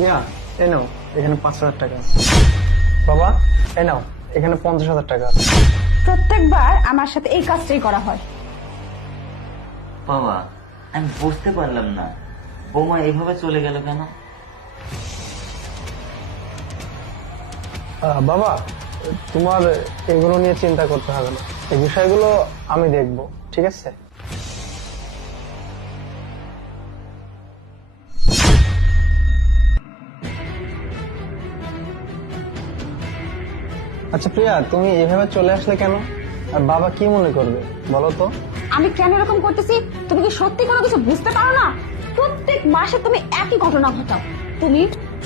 প্রিয়া, এ নাও এখানে 5,000 টাকা। বাবা, এ নাও এখানে 50,000 টাকা। প্রত্যেকবার আমার সাথে এই কাজটাই করা হয়। বাবা, আমি বুঝতে পারলাম না বৌমা এভাবে চলে গেল কেন। বাবা, তোমার এগুলো নিয়ে চিন্তা করতে হবে না, এই বিষয়গুলো আমি দেখব, ঠিক আছে? আচ্ছা প্রিয়া, তুমি এভাবে চলে আসলে কেন? আর বাবা কি মনে করবে বলো তো? আমি কেন এরকম করতেছি তুমি কি সত্যি কোনো কিছু বুঝতে পারো না? প্রত্যেক মাসে তুমি একই ঘটনা ঘটাও। তুমি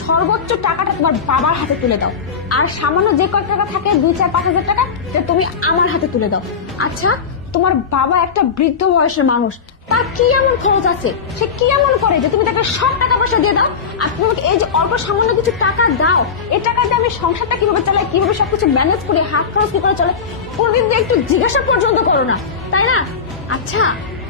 সর্বোচ্চ টাকাটা তোমার বাবার হাতে তুলে দাও, আর সামান্য যে কয় টাকা থাকে 2-4-5 হাজার টাকা সেটা তুমি আমার হাতে তুলে দাও। আচ্ছা, তোমার বাবা একটা বৃদ্ধ বয়সের মানুষ, তার কি এমন খরচ আছে, সে কি এমন করে যে তুমি তাকে সব টাকা পয়সা দিয়ে দাও? আর তোমাকে এই যে অল্প সামান্য কিছু টাকা দাও, এই টাকা দিয়ে আমি সংসারটা কিভাবে চালাই, কিভাবে সবকিছু ম্যানেজ করি, হাত খরচ কি করে চলে, কোনদিন দিয়ে একটু জিজ্ঞাসা পর্যন্ত করো না, তাই না? আচ্ছা,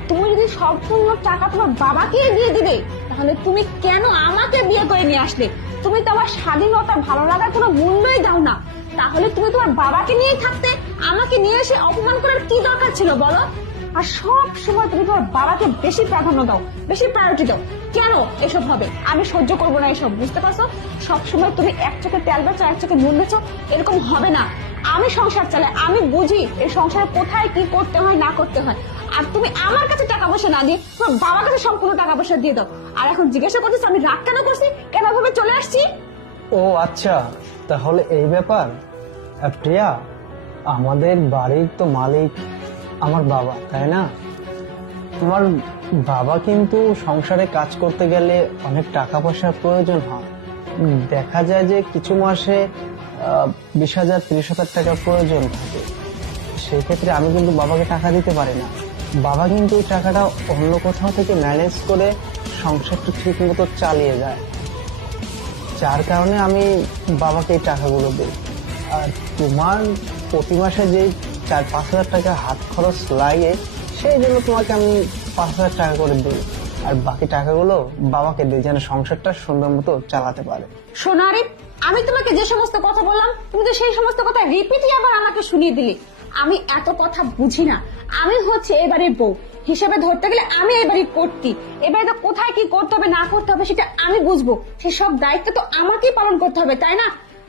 তুমি যদি সম্পূর্ণ টাকা তোমার বাবাকে দিয়ে দিবে, তাহলে তুমি কেন আমাকে বিয়ে করে নিয়ে আসলে? তুমি তো আমার স্বাধীনতা ভালো লাগার কোনো মূল্যই দাও না। তাহলে তুমি তোমার বাবাকে নিয়ে থাকতে আমাকে নিয়ে এসে অপমান করার কি দরকার ছিল বলো? আর সব সময় তুমি তোমার বাবাকে বেশি প্রাধান্য দাও, বেশি প্রায়োরিটি দাও। কেন এসব হবে? আমি সহ্য করবো না এসব, বুঝতে পারছো? সবসময় তুমি এক চোখে তেল বেচো, এক চোখে নুন বেচো, এরকম হবে না। আমি সংসার চালাই, আমি বুঝি এই সংসারে কোথায় কি করতে হয় না করতে হয়। আর তুমি আমার কাছে টাকা পয়সা না দিয়ে তোমার বাবার কাছে সম্পূর্ণ টাকা পয়সা দিয়ে দাও। আর এখন জিজ্ঞাসা করতেছি আমি রাগ কেন করছি, কেন ভাবে চলে আসছি? ও আচ্ছা, তাহলে এই ব্যাপার। প্রিয়া, আমাদের বাড়ির তো মালিক আমার বাবা, তাই না? তোমার বাবা কিন্তু সংসারে কাজ করতে গেলে অনেক টাকা পয়সার প্রয়োজন হয়। দেখা যায় যে কিছু মাসে 20,000 30,000 টাকা প্রয়োজন থাকে। সেই ক্ষেত্রে আমি কিন্তু বাবাকে টাকা দিতে পারি না। বাবা কিন্তু এই টাকাটা অন্য কোথাও থেকে ম্যানেজ করে সংসারটা ঠিক মতো চালিয়ে যায়, যার কারণে আমি বাবাকে এই টাকাগুলো দিই। আর তোমার প্রতি মাসে যে 4-5 হাজার টাকা হাত খরচ লাগে, সেই জন্য তোমাকে আমি 5,000 টাকা করে দিই, আর বাকি টাকাগুলো বাবাকে দিই যেন সংসারটা সুন্দর মতো চালাতে পারে। সোনারি, আমি তোমাকে যে সমস্ত কথা বললাম তুমি তো সেই সমস্ত কথা রিপিটই আবার আমাকে শুনিয়ে দিলে। আমি এত কথা বুঝি না, আমি হচ্ছে এবারে বউ হিসেবে ধরতে গেলে আমি এবারই করতি। এবারে তো কোথায় কি করতে হবে না করতে হবে সেটা আমি বুঝবো, সেসব দায়িত্ব তো আমাকেই পালন করতে হবে, তাই না?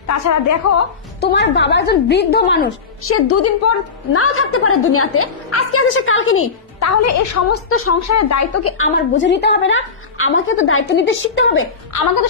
তাছাড়া দেখো, তোমার বাবা একজন বৃদ্ধ মানুষ, সে 2 দিন পর নাও থাকতে পারে দুনিয়াতে, আজকে আছে সে কালকে নেই। তাহলে এই সমস্ত সংসারের দায়িত্ব কি আমার বুঝে নিতে হবে না? আমাকে তো দায়িত্ব নিতে শিখতে হবে, আমাকে তো